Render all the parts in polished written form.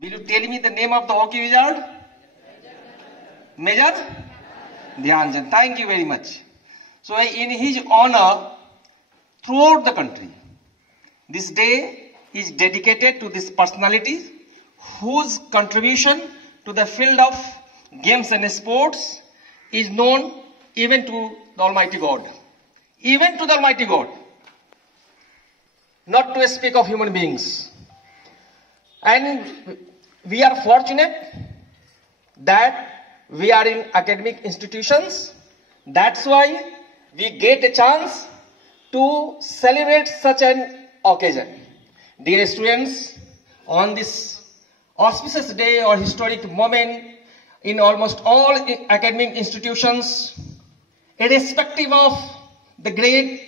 Will you tell me the name of the hockey wizard? Major Dhyan Chand. Thank you very much. So in his honor, throughout the country, this day is dedicated to this personality whose contribution to the field of games and sports is known even to the Almighty God. Even to the Almighty God. Not to speak of human beings. And we are fortunate that we are in academic institutions. That's why we get a chance to celebrate such an occasion. Dear students, on this auspicious day or historic moment in almost all academic institutions, irrespective of the grade,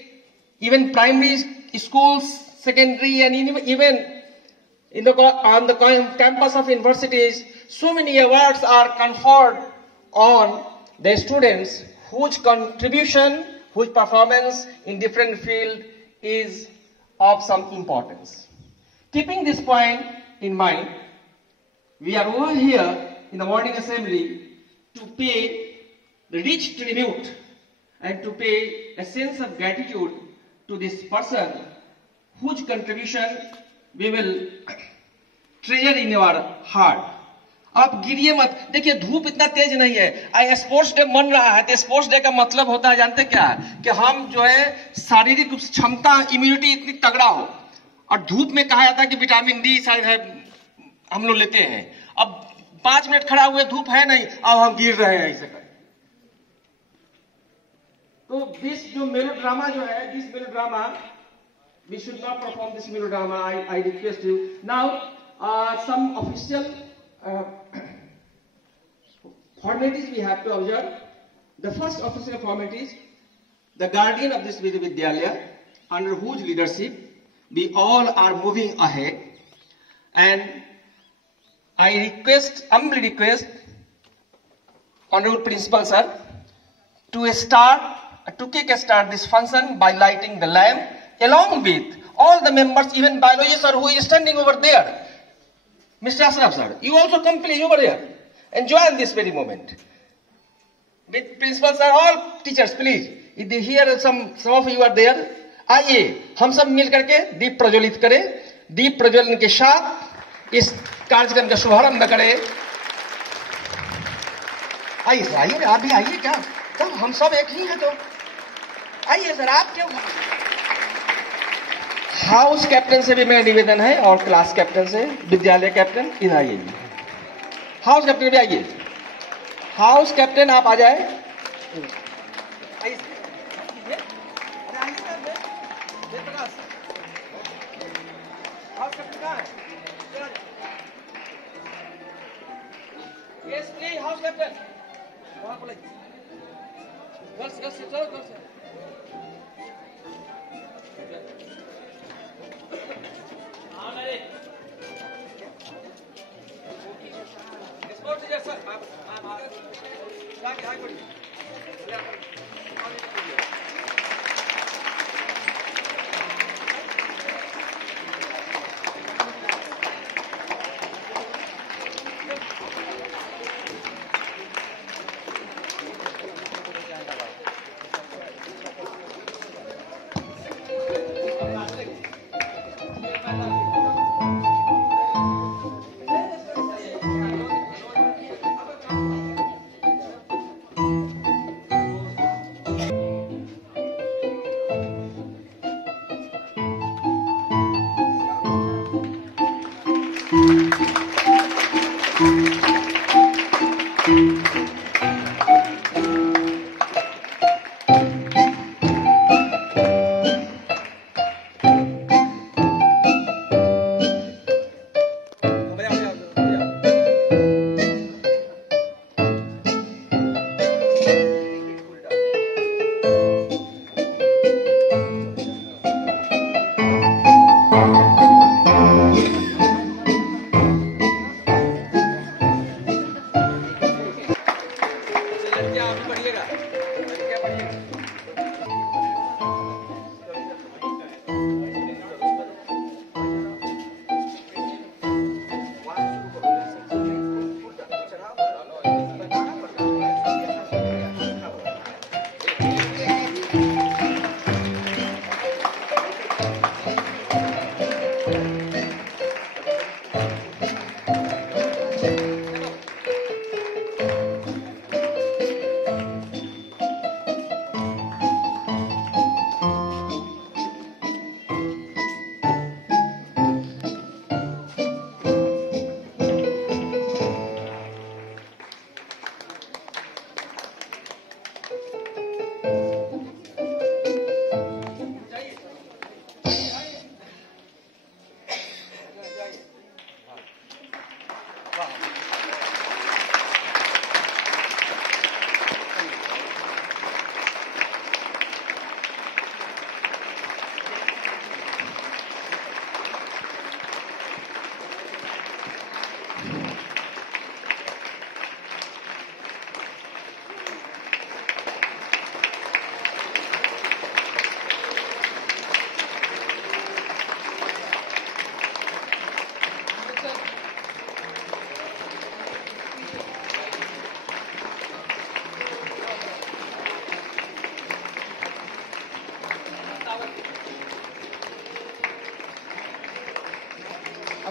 even primary schools, secondary, and even on the campus of universities, so many awards are conferred on the students whose contribution, whose performance in different fields is of some importance. Keeping this point in mind, we are over here in the morning assembly to pay the rich tribute and to pay a sense of gratitude to this person whose contribution we will treasure in our heart. आप गिरिए मत, देखिए धूप इतना तेज नहीं है। आज sports day मन रहा है, तो स्पोर्ट्स डे का मतलब होता है जानते क्या है कि हम जो है शारीरिक क्षमता, इम्यूनिटी इतनी तगड़ा हो। और धूप में कहा जाता है कि विटामिन डी शायद है हम लोग लेते हैं। अब 5 मिनट खड़ा हुए, धूप है नहीं, अब हम गिर रहे हैं ऐसे कर। तो दिस जो मेलोड्रामा जो है, this melodrama, we should not perform this melodrama. I request you now. Some official formalities we have to observe. The first official formality is the guardian of this Vidyalaya, under whose leadership we all are moving ahead. And I humbly request, Honorable Principal Sir, to kick start this function by lighting the lamp, along with all the members, even biology sir who is standing over there. Mr. Ashraf sir, you also come please over here and join this very moment. With principal sir, all teachers please, if they hear some of you are there, आइए हम सब मिल करके दीप प्रज्वलित करें। दीप प्रज्वलन के साथ इस कार्यक्रम का शुभारंभ करें। आइए सर, आइए, आप भी आइए। क्या तो हम सब एक ही हैं, तो आइए सर। आप क्यों? हाउस कैप्टन से भी मेरा निवेदन है और क्लास कैप्टन से, विद्यालय कैप्टन इधर आइए। हाउस कैप्टन भी आइए। हाउस कैप्टन आप आ जाए। हाउस कैप्टन कहाँ है? यस प्लीज, हाउस कैप्टन वहां पर गर्ल्स गर्ल्स चलो गर्ल्स।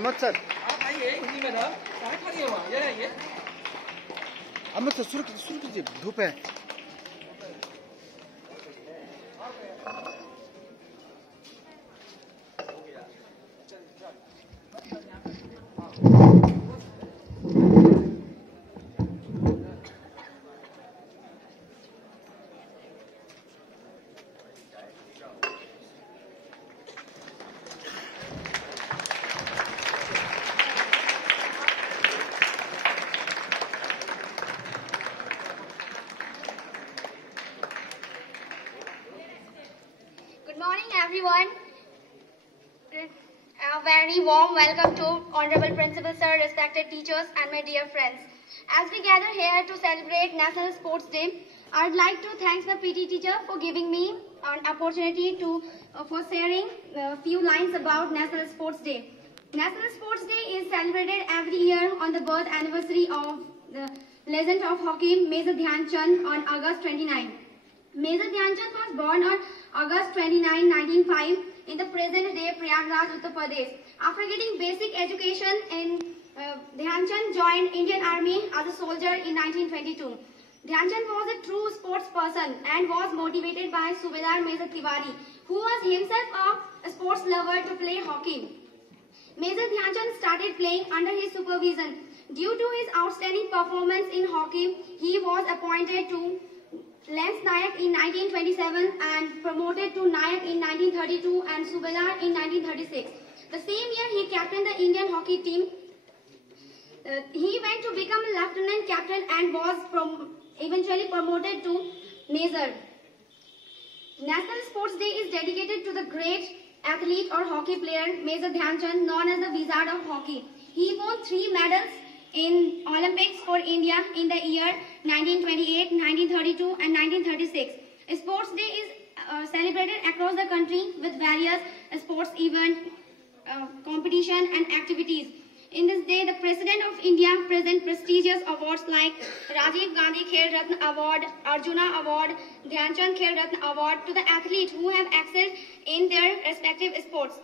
अहमद सर, आप आइए हिंदी में ना, कहाँ खड़ी हो वहाँ, ये आइए। अहमद सर शुरू कीजिए, धूप है। Good morning, everyone. A very warm welcome to Honorable Principal Sir, respected teachers, and my dear friends. As we gather here to celebrate National Sports Day, I'd like to thank my PT teacher for giving me an opportunity for sharing a few lines about National Sports Day. National Sports Day is celebrated every year on the birth anniversary of the legend of hockey, Major Dhyan Chand, on August 29. Major Dhyan Chand was born on August 29, 1905 in the present-day Prayagraj, Uttar Pradesh. After getting basic education Dhyan Chand joined Indian Army as a soldier in 1922. Dhyan Chand was a true sports person and was motivated by Subedar Major Tiwari, who was himself a sports lover, to play hockey. Major Dhyan Chand started playing under his supervision. Due to his outstanding performance in hockey, he was appointed to Lance Nayak in 1927 and promoted to Nayak in 1932 and Subedar in 1936. The same year he captained the Indian hockey team. He went to become a lieutenant captain and was eventually promoted to major. National Sports Day is dedicated to the great athlete or hockey player Major Dhyan Chand, known as the Wizard of Hockey. He won 3 medals in Olympics for India in the year 1928, 1932 and 1936. Sports Day is celebrated across the country with various sports events, competition and activities. In this day, the President of India presents prestigious awards like Rajiv Gandhi Khel Ratna Award, Arjuna Award, Dhyan Chand Khel Ratna Award to the athletes who have excelled in their respective sports.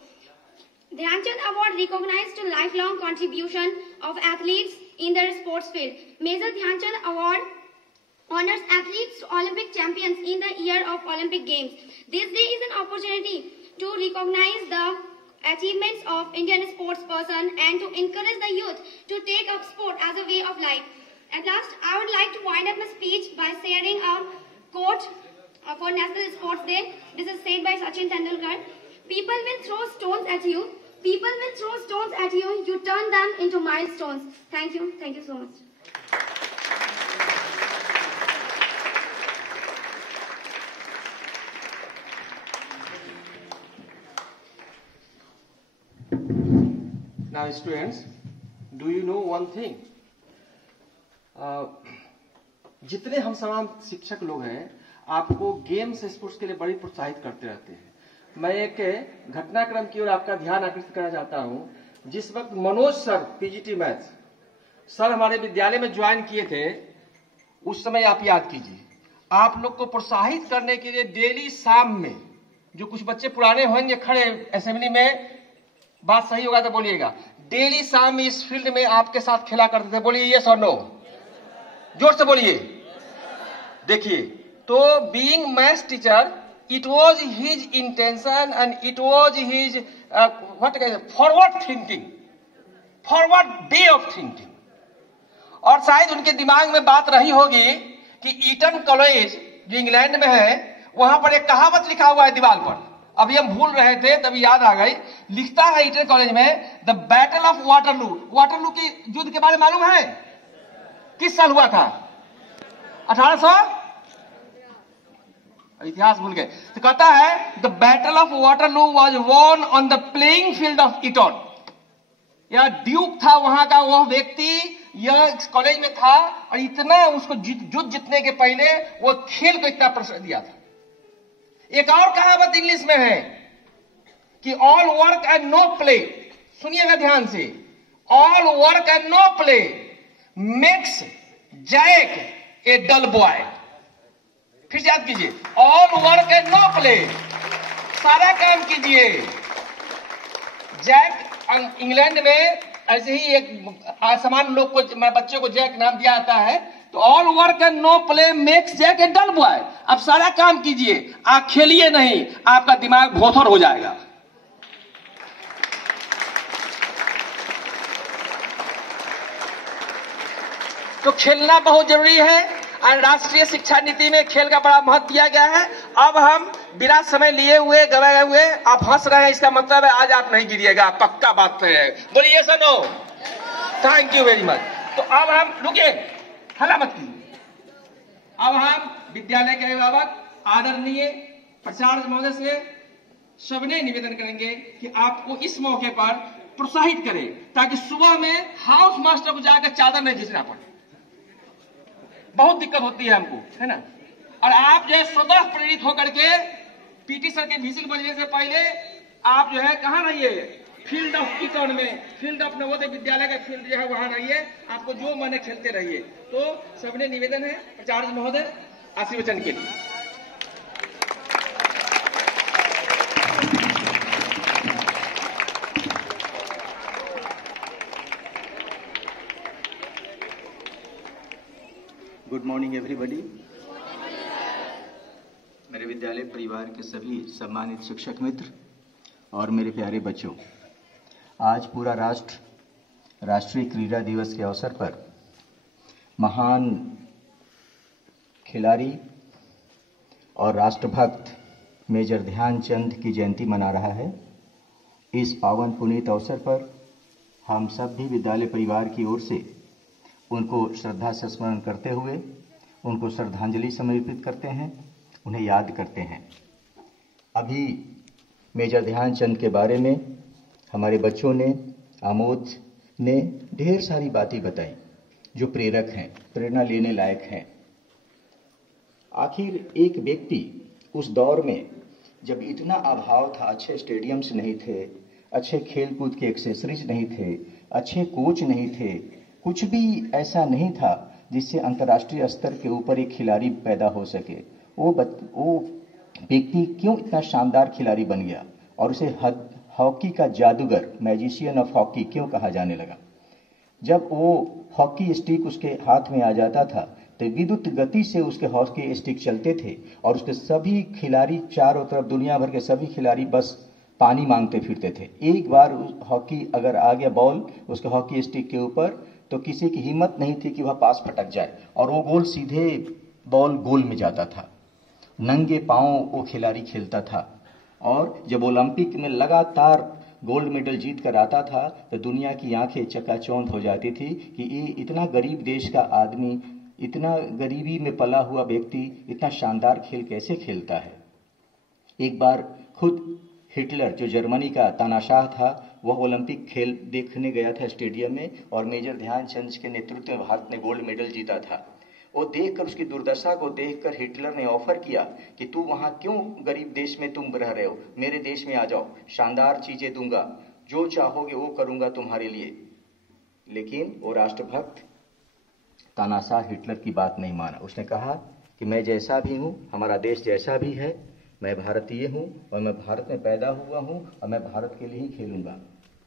Dhyan Chand Award recognizes the lifelong contribution of athletes in their sports field. Major Dhyan Chand Award honors athletes to Olympic champions in the year of Olympic Games. This day is an opportunity to recognize the achievements of Indian sports person and to encourage the youth to take up sport as a way of life. At last, I would like to wind up my speech by sharing a quote for National Sports Day. This is said by Sachin Tendulkar. People will throw stones at you. People will throw stones at you. You turn them into milestones. Thank you. Thank you so much. Now students, do you know one thing? जितने हम तमाम शिक्षक लोग हैं आपको games sports के लिए बड़ी प्रोत्साहित करते रहते हैं। मैं एक घटनाक्रम की ओर आपका ध्यान आकर्षित करना चाहता हूं। जिस वक्त Manoj sir PGT maths sir हमारे विद्यालय में ज्वाइन किए थे, उस समय आप याद कीजिए, आप लोग को प्रोत्साहित करने के लिए डेली शाम में, जो कुछ बच्चे पुराने होंगे खड़े असेंबली में, बात सही होगा तो बोलिएगा, डेली शाम में इस फील्ड में आपके साथ खेला करते थे। बोलिए यस और नो, जोर से बोलिए। देखिए, तो being maths teacher, it was his intention and it was his forward thinking, forward way of thinking। और शायद उनके दिमाग में बात रही होगी कि ईटन कॉलेज जो इंग्लैंड में है, वहां पर एक कहावत लिखा हुआ है दीवार पर। अभी हम भूल रहे थे, तभी याद आ गई। लिखता है ईटन कॉलेज में, the battle of Waterloo. Waterloo की युद्ध के बारे में मालूम है? किस साल हुआ था? 1800, इतिहास भूल गए। तो कहता है the battle of Waterloo was won on the playing field of Eton. यह ड्यूक था वहां का, वह व्यक्ति यह कॉलेज में था और इतना उसको युद्ध जीतने के पहले वो खेल को इतना प्रश्रय दिया था। एक और कहावत इंग्लिश में है कि all work and no play. सुनिएगा ध्यान से, all work and no play makes Jack a dull boy. फिर याद कीजिए, all work and no play, सारा काम कीजिए, जैक इंग्लैंड में ऐसे ही एक सामान्य लोग को बच्चे को जैक नाम दिया जाता है, तो all work and no play makes Jack a dull boy. अब सारा काम कीजिए, आप खेलिए नहीं, आपका दिमाग भोथर हो जाएगा। तो खेलना बहुत जरूरी है और राष्ट्रीय शिक्षा नीति में खेल का बड़ा महत्व दिया गया है। अब हम बिना समय लिए हुए गवाए हुए, आप हंस रहे हैं, इसका मतलब है आज आप नहीं गिरिएगा, पक्का बात है। बोलिए सनो, थैंक यू वेरी मच। तो अब हम रुकिए, हल्ला मत कीजिए। अब हम विद्यालय के अभिभावक आदरणीय प्राचार्य महोदय से सबने निवेदन करेंगे कि आपको इस मौके पर प्रोत्साहित करें, ताकि सुबह में हाउस मास्टर को जाकर चादर नहीं खींचना पड़े। बहुत दिक्कत होती है हमको, है ना। और आप जो है स्वतः प्रेरित होकर के पीटी सर के विजिल बजने से पहले आप जो है कहाँ रहिए, फील्ड ऑफ किचन में, फील्ड ऑफ नवोदय विद्यालय का फील्ड जो है वहां रहिए, आपको जो मन है खेलते रहिए। तो सबने निवेदन है प्राचार्य महोदय आशीर्वचन के लिए। Good morning everybody. मेरे विद्यालय परिवार के सभी सम्मानित शिक्षक मित्र और मेरे प्यारे बच्चों, आज पूरा राष्ट्र राष्ट्रीय क्रीड़ा दिवस के अवसर पर महान खिलाड़ी और राष्ट्रभक्त मेजर ध्यानचंद की जयंती मना रहा है। इस पावन पुनीत अवसर पर हम सब भी विद्यालय परिवार की ओर से उनको श्रद्धा से स्मरण करते हुए उनको श्रद्धांजलि समर्पित करते हैं, उन्हें याद करते हैं। अभी मेजर ध्यानचंद के बारे में हमारे बच्चों ने, आमोद ने ढेर सारी बातें बताई जो प्रेरक हैं, प्रेरणा लेने लायक हैं। आखिर एक व्यक्ति उस दौर में जब इतना अभाव था, अच्छे स्टेडियम्स नहीं थे, अच्छे खेलकूद के एक्सेसरीज नहीं थे, अच्छे कोच नहीं थे, कुछ भी ऐसा नहीं था जिससे अंतर्राष्ट्रीय स्तर के ऊपर एक खिलाड़ी पैदा हो सके। वो व्यक्ति क्यों इतना शानदार खिलाड़ी बन गया और उसे हॉकी का जादूगर, मैजिशियन ऑफ हॉकी क्यों कहा जाने लगा? जब वो हॉकी स्टिक उसके हाथ में आ जाता था तो विद्युत गति से उसके हॉकी स्टिक चलते थे और उसके सभी खिलाड़ी चारों तरफ, दुनिया भर के सभी खिलाड़ी बस पानी मांगते फिरते थे। एक बार हॉकी अगर आ गया बॉल उसके हॉकी स्टिक के ऊपर तो किसी की हिम्मत नहीं थी कि वह पास फटक जाए और वो गोल सीधे बॉल गोल में जाता था। नंगे पांव वो खिलाड़ी खेलता था और जब ओलंपिक में लगातार गोल्ड मेडल जीत कर आता था तो दुनिया की आंखें चकाचौंध हो जाती थी कि ये इतना गरीब देश का आदमी, इतना गरीबी में पला हुआ व्यक्ति इतना शानदार खेल कैसे खेलता है। एक बार खुद हिटलर जो जर्मनी का तानाशाह था, वह ओलंपिक खेल देखने गया था स्टेडियम में और मेजर ध्यानचंद के नेतृत्व में भारत ने गोल्ड मेडल जीता था। वो देखकर, उसकी दुर्दशा को देखकर हिटलर ने ऑफर किया कि तू वहां क्यों गरीब देश में तुम रह रहे हो, मेरे देश में आ जाओ, शानदार चीजें दूंगा, जो चाहोगे वो करूंगा तुम्हारे लिए। लेकिन वो राष्ट्रभक्त तानाशाह हिटलर की बात नहीं माना। उसने कहा कि मैं जैसा भी हूं, हमारा देश जैसा भी है, मैं भारतीय हूं और मैं भारत में पैदा हुआ हूं और मैं भारत के लिए ही खेलूंगा,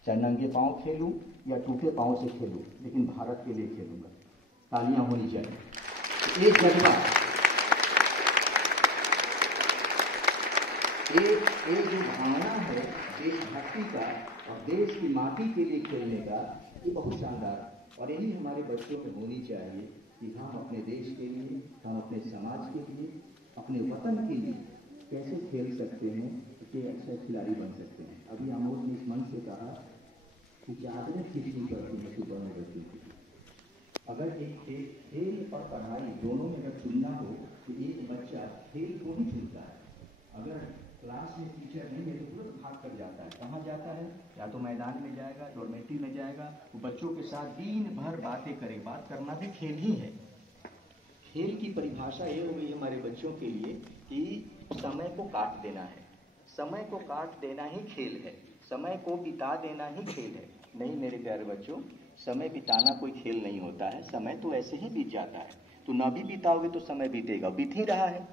चाहे नंगे पांव खेलूं या टूटे पांव से खेलूं, लेकिन भारत के लिए खेलूंगा। तालियां होनी चाहिए। एक जज्बा, एक जो भावना है देशभक्ति का और देश की माटी के लिए खेलने का, ये बहुत शानदार है और यही हमारे बच्चों में होनी चाहिए कि हम अपने देश के लिए, हम अपने समाज के लिए, अपने वतन के लिए कैसे खेल सकते हैं कि अच्छे खिलाड़ी बन सकते हैं। अभी आमोद ने इस मंच से कहा कि चादरें खींचनी पड़ती है सुबह में बच्चों की। अगर एक खेल और पढ़ाई दोनों में अगर चुनना हो तो एक बच्चा खेल को ही चुनता है। अगर क्लास में टीचर नहीं है तो तुरंत भाग कर जाता है। कहाँ जाता है? या तो मैदान में जाएगा, डॉर्मेट्री में जाएगा, वो बच्चों के साथ दिन भर बातें करे। बात करना भी खेल ही है। खेल की परिभाषा ये हो गई हमारे बच्चों के लिए कि समय को काट देना है, समय को काट देना ही खेल है, समय को बिता देना ही खेल है। नहीं मेरे प्यारे बच्चों, समय बिताना कोई खेल नहीं होता है। समय तो ऐसे ही बीत जाता है। तो ना भी बिताओगे तो समय बीतेगा, बीत ही रहा है।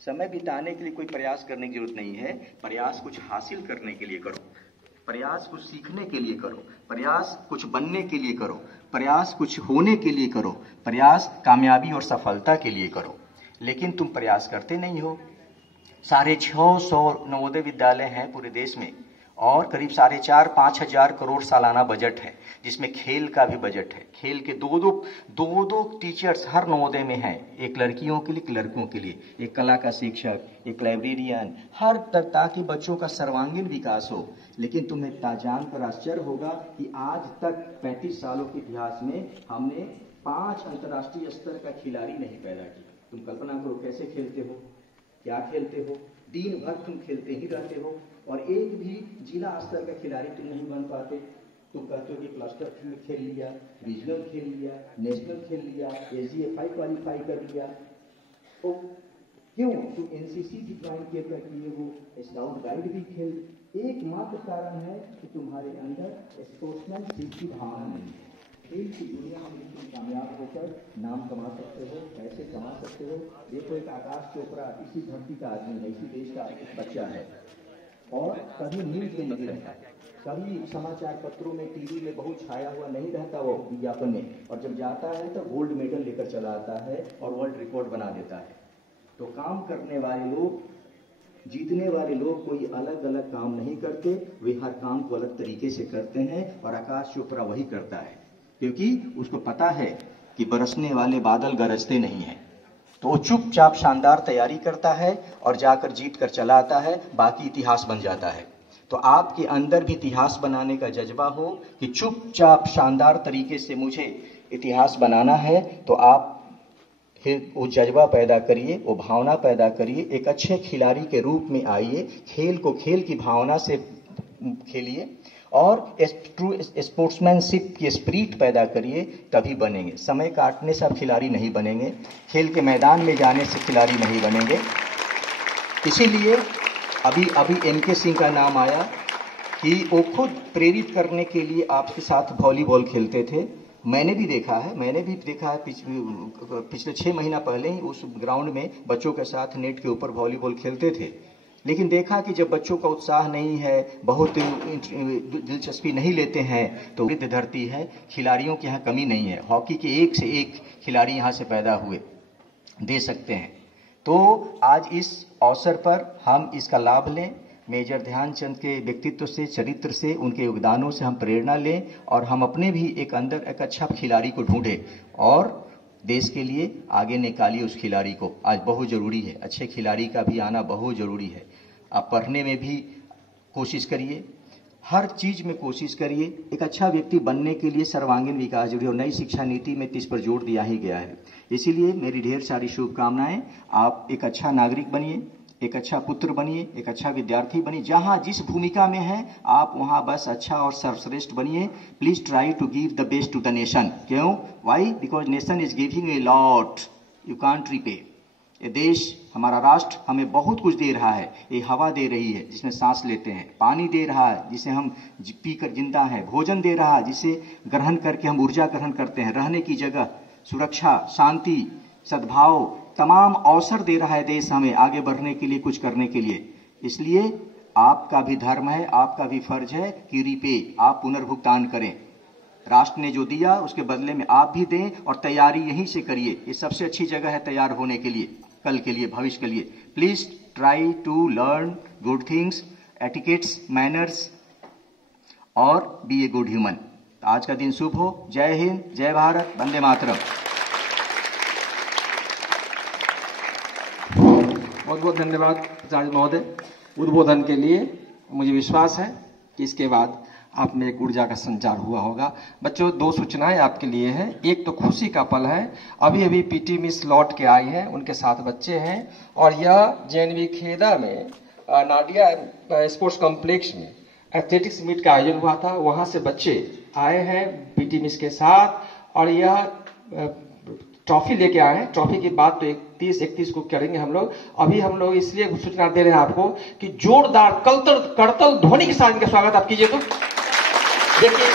समय बिताने के लिए कोई प्रयास करने की जरूरत नहीं है, प्रयास कुछ हासिल करने के लिए करो। प्रयास कुछ सीखने के लिए करो, प्रयास कुछ बनने के लिए करो, प्रयास कुछ होने के लिए करो, प्रयास कामयाबी और सफलता के लिए करो। लेकिन तुम प्रयास करते नहीं हो। 650 नवोदय विद्यालय हैं पूरे देश में और करीब 4,500-5 हजार करोड़ सालाना बजट है, जिसमें खेल का भी बजट है। खेल के दो टीचर्स हर नवोदय में हैं, एक लड़कियों के लिए, एक लड़कों के लिए, एक कला का शिक्षक, एक लाइब्रेरियन, हर तक, ताकि बच्चों का सर्वांगीण विकास हो। लेकिन तुम्हें जानकर आश्चर्य होगा कि आज तक 35 सालों के इतिहास में हमने 5 अंतर्राष्ट्रीय स्तर का खिलाड़ी नहीं पैदा किया। तुम कल्पना करो कैसे खेलते हो, क्या खेलते हो, दिन भर तुम खेलते ही रहते हो और एक भी जिला स्तर का खिलाड़ी तुम नहीं बन पाते। तुम कहते हो कि क्लस्टर खेल लिया, रीजनल खेल लिया, नेशनल खेल लिया, AGFI क्वालिफाई कर लिया। तो क्यों तुम NCC भी ज्वाइन किए हो, स्काउट गाइड भी खेल। एकमात्र कारण है कि तुम्हारे अंदर स्पोर्ट्समैनशिप की भावना नहीं है। खेल की दुनिया में तुम कामयाब होकर नाम कमा सकते हो, पैसे कमा सकते हो। देखो एक आकाश चोपड़ा इसी धरती का आदमी है, इसी देश का बच्चा है और कभी न्यूज में नहीं रहता, कभी समाचार पत्रों में, टीवी में बहुत छाया हुआ नहीं रहता वो विज्ञापन में, और जब जाता है तो गोल्ड मेडल लेकर चला आता है और वर्ल्ड रिकॉर्ड बना देता है। तो काम करने वाले लोग, जीतने वाले लोग कोई अलग अलग काम नहीं करते, वे हर काम को अलग तरीके से करते हैं और आकाश चोपड़ा वही करता है, क्योंकि उसको पता है कि बरसने वाले बादल गरजते नहीं हैं। तो वो चुपचाप शानदार तैयारी करता है और जाकर जीत कर चला आता है, बाकी इतिहास बन जाता है। तो आपके अंदर भी इतिहास बनाने का जज्बा हो कि चुपचाप शानदार तरीके से मुझे इतिहास बनाना है, तो आप फिर वो जज्बा पैदा करिए, वो भावना पैदा करिए, एक अच्छे खिलाड़ी के रूप में आइए, खेल को खेल की भावना से खेलिए और ट्रू स्पोर्ट्समैनशिप की स्पिरिट पैदा करिए, तभी बनेंगे। समय काटने से आप खिलाड़ी नहीं बनेंगे, खेल के मैदान में जाने से खिलाड़ी नहीं बनेंगे। इसीलिए अभी MK सिंह का नाम आया कि वो खुद प्रेरित करने के लिए आपके साथ वॉलीबॉल खेलते थे। मैंने भी देखा है पिछले 6 महीना पहले ही उस ग्राउंड में बच्चों के साथ नेट के ऊपर वॉलीबॉल खेलते थे। लेकिन देखा कि जब बच्चों का उत्साह नहीं है, बहुत दिलचस्पी नहीं लेते हैं, तो वृद्ध धरती है, खिलाड़ियों की यहाँ कमी नहीं है। हॉकी के एक से एक खिलाड़ी यहाँ से पैदा हुए, दे सकते हैं। तो आज इस अवसर पर हम इसका लाभ लें, मेजर ध्यानचंद के व्यक्तित्व से, चरित्र से, उनके योगदानों से हम प्रेरणा लें और हम अपने भी एक अंदर एक अच्छा खिलाड़ी को ढूंढें और देश के लिए आगे निकालिए उस खिलाड़ी को। आज बहुत ज़रूरी है, अच्छे खिलाड़ी का भी आना बहुत ज़रूरी है। आप पढ़ने में भी कोशिश करिए, हर चीज़ में कोशिश करिए। एक अच्छा व्यक्ति बनने के लिए सर्वांगीण विकास जरूरी और नई शिक्षा नीति में इस पर जोर दिया ही गया है। इसीलिए मेरी ढेर सारी शुभकामनाएं। आप एक अच्छा नागरिक बनिए, एक अच्छा पुत्र बनिए, एक अच्छा विद्यार्थी बनिए। जहां जिस भूमिका में है आप वहां बस अच्छा और सर्वश्रेष्ठ बनिए। Please try to give the best to the nation. क्यों? Why? Because nation is giving a lot, you can't repay. ये देश, हमारा राष्ट्र हमें बहुत कुछ दे रहा है। ये हवा दे रही है जिसमें सांस लेते हैं, पानी दे रहा है जिसे हम पीकर जिंदा है, भोजन दे रहा है जिसे ग्रहण करके हम ऊर्जा ग्रहण करते हैं, रहने की जगह, सुरक्षा, शांति, सद्भाव, तमाम अवसर दे रहा है देश हमें आगे बढ़ने के लिए, कुछ करने के लिए। इसलिए आपका भी धर्म है, आपका भी फर्ज है कि रिपे, आप पुनर्भुगतान करें। राष्ट्र ने जो दिया उसके बदले में आप भी दें और तैयारी यहीं से करिए। ये सबसे अच्छी जगह है तैयार होने के लिए, कल के लिए, भविष्य के लिए। Please try to learn good things, etiquettes, manners और बी ए गुड ह्यूमन। आज का दिन शुभ हो। जय हिंद, जय भारत, वंदे मातरम। बहुत बहुत धन्यवाद प्राचार्य महोदय उद्बोधन के लिए। मुझे विश्वास है कि इसके बाद आप में एक ऊर्जा का संचार हुआ होगा। बच्चों, 2 सूचनाएं आपके लिए हैं। एक तो खुशी का पल है, अभी अभी पीटी मिस लौट के आई हैं, उनके साथ बच्चे हैं और यह JNV खेदा में नाडिया स्पोर्ट्स कॉम्प्लेक्स में एथलेटिक्स मीट का आयोजन हुआ था। वहां से बच्चे आए हैं पीटी मिस के साथ और यह ट्रॉफी लेके आए हैं। ट्रॉफी की बात तो 30-31 को करेंगे हम लोग। अभी हम लोग इसलिए सूचना दे रहे हैं आपको कि जोरदार करतल ध्वनि के साथ इनका स्वागत आप कीजिए। तो देखिए